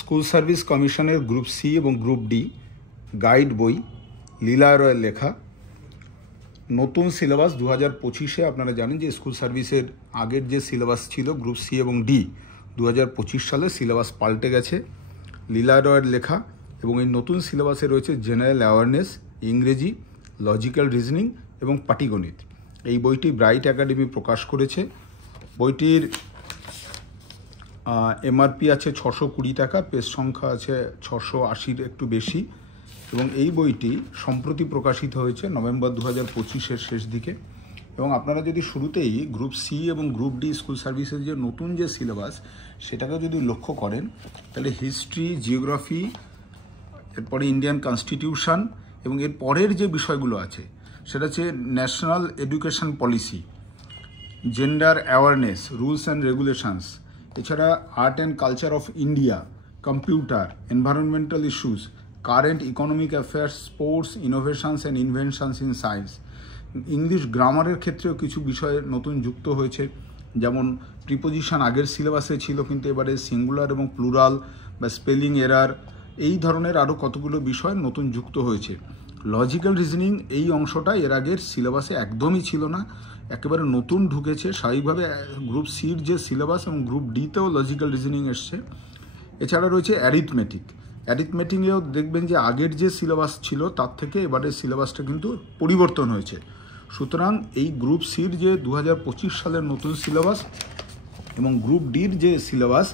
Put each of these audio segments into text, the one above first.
School service কমিশনের group C এবং group D guide বই লীলা রয়ের লেখা নতুন সিলেবাস 2025-এ আপনারা জানেন যে স্কুল সার্ভিসের আগের যে সিলেবাস ছিল গ্রুপ সি এবং ডি 2025 সালে সিলেবাস পাল্টে গেছে। লীলা রয়ের লেখা এবং এই নতুন সিলেবাসে রয়েছে জেনারেল অ্যাওয়ারনেস, ইংরেজি, লজিক্যাল রিজনিং এবং পাটিগণিত। এই বইটি ব্রাইট একাডেমি প্রকাশ করেছে। বইটির এমআরপি আছে 620 টাকা, পেজ সংখ্যা আছে 680-র একটু বেশি এবং এই বইটি সম্প্রতি প্রকাশিত হয়েছে নভেম্বর 2025-এর শেষ দিকে। এবং আপনারা যদি শুরুতেই গ্রুপ সি এবং গ্রুপ ডি স্কুল সার্ভিসের যে নতুন যে সিলেবাস সেটাকে যদি লক্ষ্য করেন তাহলে হিস্ট্রি, জিওগ্রাফি, এরপরে ইন্ডিয়ান কনস্টিটিউশন এবং এর পরের যে বিষয়গুলো আছে সেটা হচ্ছে national education policy, gender awareness, rules and regulations, এছাড়া art and culture of India, computer, environmental issues, current economic affairs, sports, innovations and inventions in science. English গ্রামারের ক্ষেত্রেও কিছু বিষয় নতুন যুক্ত হয়েছে, যেমন প্রিপোজিশন আগের সিলেবাসে ছিল কিন্তু এবারে সিঙ্গুলার এবং প্লুরাল বা স্পেলিং এরার, এই ধরনের আরও কতগুলো বিষয় নতুন যুক্ত হয়েছে। লজিক্যাল রিজনিং এই অংশটা এর আগের সিলেবাসে একদমই ছিল না, একেবারে নতুন ঢুকেছে। স্বাভাবিকভাবে গ্রুপ সির যে সিলেবাস এবং গ্রুপ ডিতেও লজিক্যাল রিজনিং এসছে। এছাড়া রয়েছে অ্যারিথমেটিকেও দেখবেন যে আগের যে সিলেবাস ছিল তার থেকে এবারের সিলেবাসটা কিন্তু পরিবর্তন হয়েছে। সুতরাং এই গ্রুপ সির যে 2025 সালের নতুন সিলেবাস এবং গ্রুপ ডির যে সিলেবাস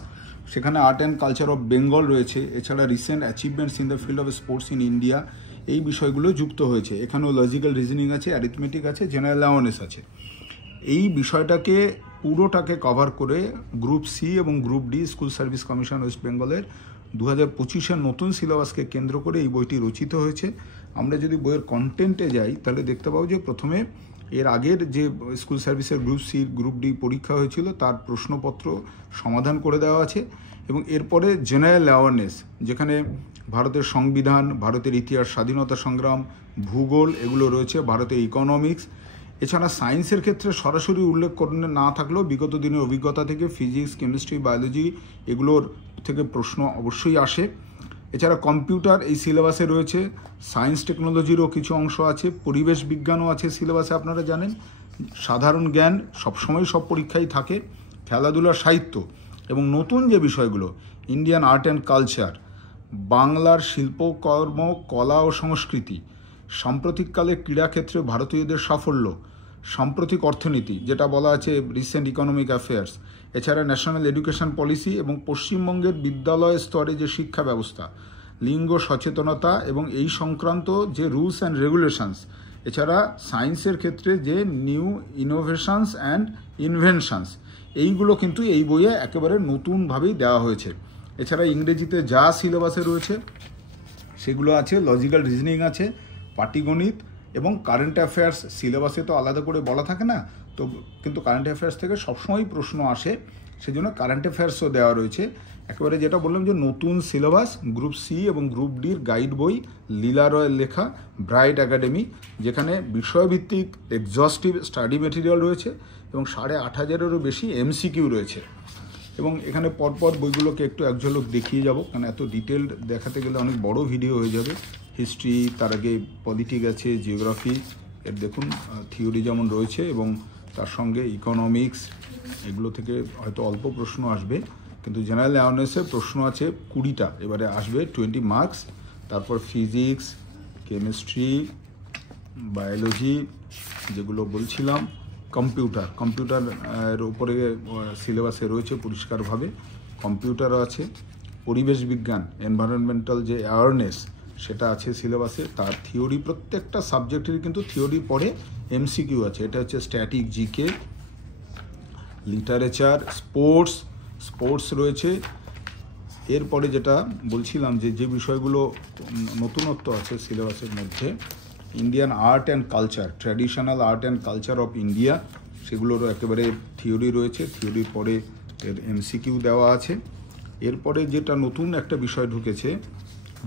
সেখানে art and culture of Bengal রয়েছে, এছাড়া recent achievements in the field of sports in India, এই বিষয়গুলো যুক্ত হয়েছে। এখানেও লজিক্যাল রিজনিং আছে, অ্যারিথমেটিক আছে, জেনারেল অ্যাওয়ারনেস আছে। এই বিষয়টাকে পুরোটাকে কভার করে গ্রুপ সি এবং group D school service commission West বেঙ্গলের 2025-এর নতুন সিলেবাসকে কেন্দ্র করে এই বইটি রচিত হয়েছে। আমরা যদি বইয়ের কন্টেন্টে যাই তাহলে দেখতে পাবো যে প্রথমে এর আগের যে স্কুল সার্ভিসের গ্রুপ সি গ্রুপ ডি পরীক্ষা হয়েছিল তার প্রশ্নপত্র সমাধান করে দেওয়া আছে এবং এরপরে জেনারেল অ্যাওয়ারনেস, যেখানে ভারতের সংবিধান, ভারতের ইতিহাস, স্বাধীনতা সংগ্রাম, ভূগোল এগুলো রয়েছে, ভারতের ইকোনমিক্স। এছাড়া সায়েন্সের ক্ষেত্রে সরাসরি উল্লেখ করে না থাকলেও বিগত দিনের অভিজ্ঞতা থেকে ফিজিক্স, কেমিস্ট্রি, বায়োলজি এগুলোর থেকে প্রশ্ন অবশ্যই আসে। এছাড়া কম্পিউটার এই সিলেবাসে রয়েছে, সায়েন্স টেকনোলজিরও কিছু অংশ আছে, পরিবেশ বিজ্ঞানও আছে সিলেবাসে আপনারা জানেন, সাধারণ জ্ঞান সবসময় সব পরীক্ষায় থাকে, খেলাধুলা, সাহিত্য এবং নতুন যে বিষয়গুলো ইন্ডিয়ান আর্ট অ্যান্ড কালচার, বাংলার শিল্পকর্ম, কলা ও সংস্কৃতি, সাম্প্রতিককালে ক্রীড়াক্ষেত্রে ভারতীয়দের সাফল্য, সাম্প্রতিক অর্থনীতি যেটা বলা আছে রিসেন্ট ইকোনমিক অ্যাফেয়ার্স, এছাড়া ন্যাশনাল এডুকেশন পলিসি এবং পশ্চিমবঙ্গের বিদ্যালয় স্তরে যে শিক্ষা ব্যবস্থা, লিঙ্গ সচেতনতা এবং এই সংক্রান্ত যে রুলস অ্যান্ড রেগুলেশনস, এছাড়া সায়েন্সের ক্ষেত্রে যে নিউ ইনোভেশনস অ্যান্ড ইনভেনশনস, এইগুলো কিন্তু এই বইয়ে একেবারে নতুনভাবেই দেওয়া হয়েছে। এছাড়া ইংরেজিতে যা সিলেবাসে রয়েছে সেগুলো আছে, লজিক্যাল রিজনিং আছে, পাটিগণিত এবং কারেন্ট অ্যাফেয়ার্স। সিলেবাসে তো আলাদা করে বলা থাকে না, তো কিন্তু কারেন্ট অ্যাফেয়ার্স থেকে সবসময়ই প্রশ্ন আসে, সেজন্য কারেন্ট অ্যাফেয়ার্সও দেওয়া রয়েছে। একেবারে যেটা বললাম যে নতুন সিলেবাস গ্রুপ সি এবং গ্রুপ ডির গাইড বই লীলা রয়ের লেখা, ব্রাইট একাডেমি, যেখানে বিষয়ভিত্তিক এক্সস্টিভ স্টাডি মেটেরিয়াল রয়েছে এবং 8,500-এরও বেশি এমসিকিউ রয়েছে। এবং এখানে পরপর বইগুলোকে একটু এক ঝলক দেখিয়ে যাব, কারণ এত ডিটেলড দেখাতে গেলে অনেক বড় ভিডিও হয়ে যাবে। হিস্ট্রি, তার আগে পলিটিক আছে, জিওগ্রাফি, এর দেখুন থিওরি যেমন রয়েছে এবং তার সঙ্গে ইকোনমিক্স, এগুলো থেকে হয়তো অল্প প্রশ্ন আসবে, কিন্তু জেনারেল অ্যাওয়ারনেসে প্রশ্ন আছে 20টা, এবারে আসবে 20 মার্কস। তারপর ফিজিক্স, কেমিস্ট্রি, বায়োলজি যেগুলো বলছিলাম, কম্পিউটারের উপরে সিলেবাসে রয়েছে পরিষ্কারভাবে, কম্পিউটারও আছে, পরিবেশ বিজ্ঞান, এনভায়রনমেন্টাল যে অ্যাওয়ারনেস সেটা আছে সিলেবাসে, তার থিওরি, প্রত্যেকটা সাবজেক্টের কিন্তু থিওরির পরে এমসিকিউ আছে। এটা হচ্ছে স্ট্যাটিক, জিকে, লিটারেচার, স্পোর্টস রয়েছে। এরপরে যেটা বলছিলাম যে বিষয়গুলো নতুনত্ব আছে সিলেবাসের মধ্যে, Indian art and culture, traditional art and culture of India, সেগুলোরও একেবারে থিওরি রয়েছে, থিওরির পরে এর এমসিকিউ দেওয়া আছে। এরপরে যেটা নতুন একটা বিষয় ঢুকেছে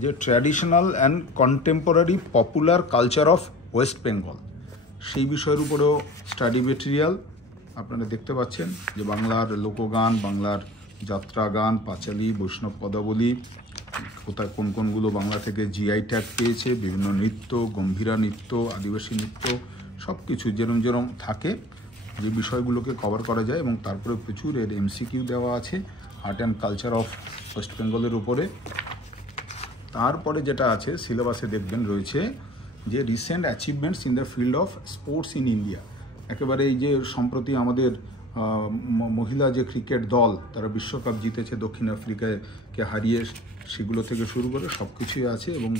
যে traditional and contemporary popular culture of West Bengal, সেই বিষয়ের উপরেও স্টাডি মেটেরিয়াল আপনারা দেখতে পাচ্ছেন, যে বাংলার লোকগান, বাংলার যাত্রা গান, পাঁচালী, বৈষ্ণব পদাবলী, কোথায় কোন কোনগুলো বাংলা থেকে জিআই ট্যাগ পেয়েছে, বিভিন্ন নৃত্য, গম্ভীরা নৃত্য, আদিবাসী নৃত্য, সব কিছু যেরম যেরম থাকে যে বিষয়গুলোকে কভার করা যায়। এবং তারপরে প্রচুর এর এমসিকিউ দেওয়া আছে art and culture of West বেঙ্গলের উপরে। তারপরে যেটা আছে সিলেবাসে দেখবেন রয়েছে যে recent achievements in the field of sports in India. একেবারে এই যে সম্প্রতি আমাদের মহিলা যে ক্রিকেট দল তারা বিশ্বকাপ জিতেছে দক্ষিণ আফ্রিকাকে হারিয়ে, সেগুলো থেকে শুরু করে সব কিছুই আছে এবং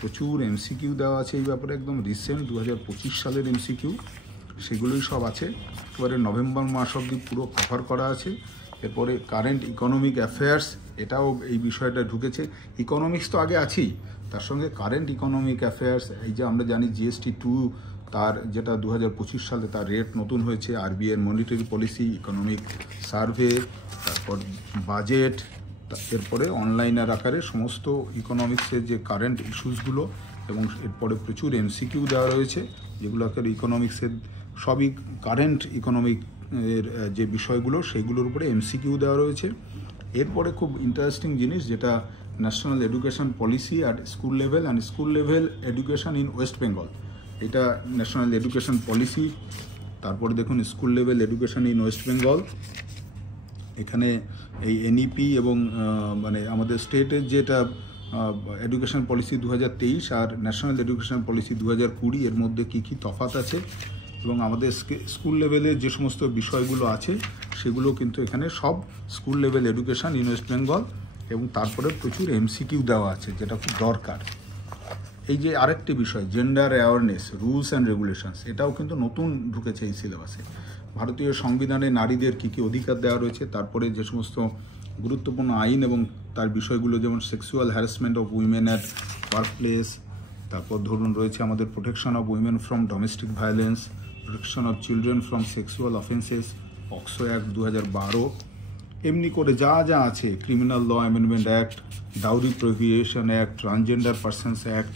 প্রচুর এমসিকিউ দেওয়া আছে এই ব্যাপারে। একদম রিসেন্ট 2025 সালের এমসিকিউ সেগুলোই সব আছে। এবারে নভেম্বর মাস অবধি পুরো কভার করা আছে। এরপরে কারেন্ট ইকোনমিক অ্যাফেয়ার্স, এটাও এই বিষয়টা ঢুকেছে। ইকোনমিক্স তো আগে আছেই, তার সঙ্গে কারেন্ট ইকোনমিক অ্যাফেয়ার্স, এই যে আমরা জানি GST 2 তার যেটা 2025 সালে তার রেট নতুন হয়েছে, RBI monetary policy, economic survey, তারপর বাজেট, এরপরে অনলাইনের আকারে সমস্ত ইকোনমিক্সের যে কারেন্ট ইস্যুসগুলো, এবং এরপরে প্রচুর এমসিকিউ দেওয়া রয়েছে যেগুলোকে ইকোনমিক্সের সবই কারেন্ট ইকোনমিক এর যে বিষয়গুলো সেইগুলোর উপরে এমসিকিউ দেওয়া রয়েছে। এরপরে খুব ইন্টারেস্টিং জিনিস যেটা national education policy at school level and school level education in West Bengal, এটা ন্যাশনাল এডুকেশন পলিসি। তারপরে দেখুন school level education in West Bengal, এখানে এই এনইপি এবং মানে আমাদের স্টেটের যেটা এডুকেশন পলিসি 2023 আর ন্যাশনাল এডুকেশন পলিসি 2020 এর মধ্যে কী কী তফাৎ আছে এবং আমাদের স্কুল লেভেলের যে সমস্ত বিষয়গুলো আছে সেগুলো কিন্তু এখানে সব school level education in West Bengal. এবং তারপরে প্রচুর এমসিকিউ দেওয়া আছে যেটা খুব দরকার। এই যে আরেকটি বিষয় gender awareness, rules and regulations, এটাও কিন্তু নতুন ঢুকেছে এই সিলেবাসে। ভারতীয় সংবিধানে নারীদের কী কী অধিকার দেওয়া রয়েছে, তারপরে যে সমস্ত গুরুত্বপূর্ণ আইন এবং তার বিষয়গুলো যেমন sexual harassment of women at work place, তারপর ধরুন রয়েছে আমাদের protection of women from domestic violence, protection of children from sexual offences, POCSO act 2012, এমনি করে যা যা আছে, criminal law amendment act, dowry prohibition act, transgender persons act,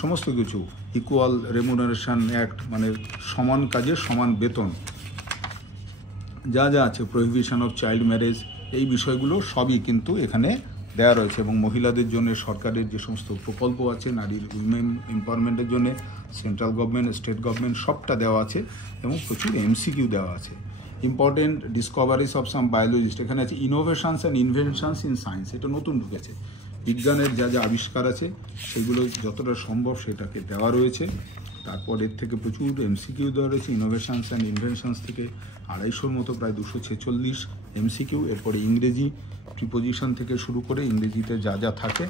সমস্ত কিছু, ইকুয়াল রেমুনারেশন অ্যাক্ট মানে সমান কাজে সমান বেতন, যা যা আছে, প্রহিবিশন অফ চাইল্ড ম্যারেজ, এই বিষয়গুলো সবই কিন্তু এখানে দেওয়া রয়েছে। এবং মহিলাদের জন্য সরকারের যে সমস্ত প্রকল্প আছে নারীর উইমেন এম্পাওয়ারমেন্টের জন্য, সেন্ট্রাল গভর্নমেন্ট, স্টেট গভর্নমেন্ট, সবটা দেওয়া আছে এবং প্রচুর এমসিকিউ দেওয়া আছে। Important discoveries of some biologist, এখানে আছে innovations and inventions in science, এটা নতুন ঢুকেছে। বিজ্ঞানের যা যা আবিষ্কার আছে সেগুলো যতটা সম্ভব সেটাকে দেওয়া রয়েছে। তারপর এর থেকে প্রচুর এমসিকিউ দেওয়া রয়েছে, ইনোভেশনস অ্যান্ড ইনভেনশনস থেকে 250-র মতো, প্রায় 246 এমসিকিউ। এরপরে ইংরেজি প্রিপোজিশন থেকে শুরু করে ইংরেজিতে যা যা থাকে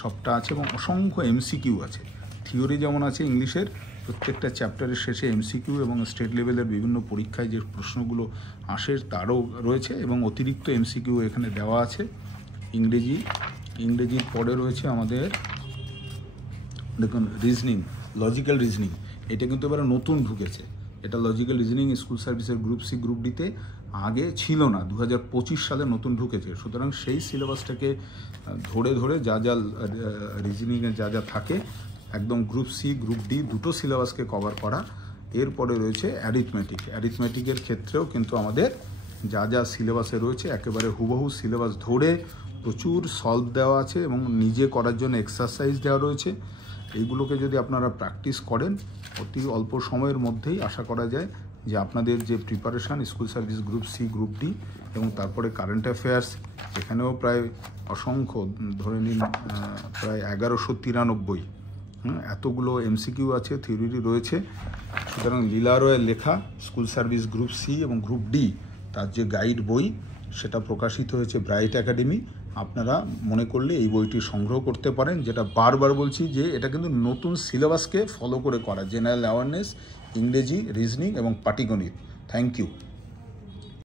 সবটা আছে এবং অসংখ্য এমসিকিউ আছে। থিওরি যেমন আছে ইংলিশের, প্রত্যেকটা চ্যাপ্টারের শেষে এমসিকিউ এবং স্টেট লেভেলের বিভিন্ন পরীক্ষায় যে প্রশ্নগুলো আসে তারও রয়েছে এবং অতিরিক্ত এমসিকিউ এখানে দেওয়া আছে। ইংরেজির পরে রয়েছে আমাদের দেখুন রিজনিং, লজিক্যাল রিজনিং, এটা কিন্তু এবার নতুন ঢুকেছে। এটা লজিক্যাল রিজনিং স্কুল সার্ভিসের গ্রুপ সি গ্রুপ ডিতে আগে ছিল না, 2025 সালে নতুন ঢুকেছে। সুতরাং সেই সিলেবাসটাকে ধরে ধরে যা যা রিজনিংয়ে যা যা থাকে একদম গ্রুপ সি গ্রুপ ডি দুটো সিলেবাসকে কভার করা। এরপরে রয়েছে অ্যারিথমেটিকের ক্ষেত্রেও কিন্তু আমাদের যা যা সিলেবাসে রয়েছে একেবারে হুবহু সিলেবাস ধরে প্রচুর সলভ দেওয়া আছে এবং নিজে করার জন্য এক্সারসাইজ দেওয়া রয়েছে। এইগুলোকে যদি আপনারা প্র্যাকটিস করেন অতি অল্প সময়ের মধ্যেই আশা করা যায় যে আপনাদের যে preparation school service group C group D এবং তারপরে কারেন্ট অ্যাফেয়ার্স, এখানেও প্রায় অসংখ্য ধরে নিন প্রায় 1193 এতগুলো এমসিকিউ আছে, থিওরি রয়েছে। সুতরাং লীলা রয়ের লেখা স্কুল সার্ভিস গ্রুপ সি এবং গ্রুপ ডি তার যে গাইড বই সেটা প্রকাশিত হয়েছে ব্রাইট একাডেমি। আপনারা মনে করলে এই বইটি সংগ্রহ করতে পারেন, যেটা বারবার বলছি যে এটা কিন্তু নতুন সিলেবাসকে ফলো করে করা, জেনারেল অ্যাওয়ারনেস, ইংরেজি, রিজনিং এবং পাটিগণিত। Thank you.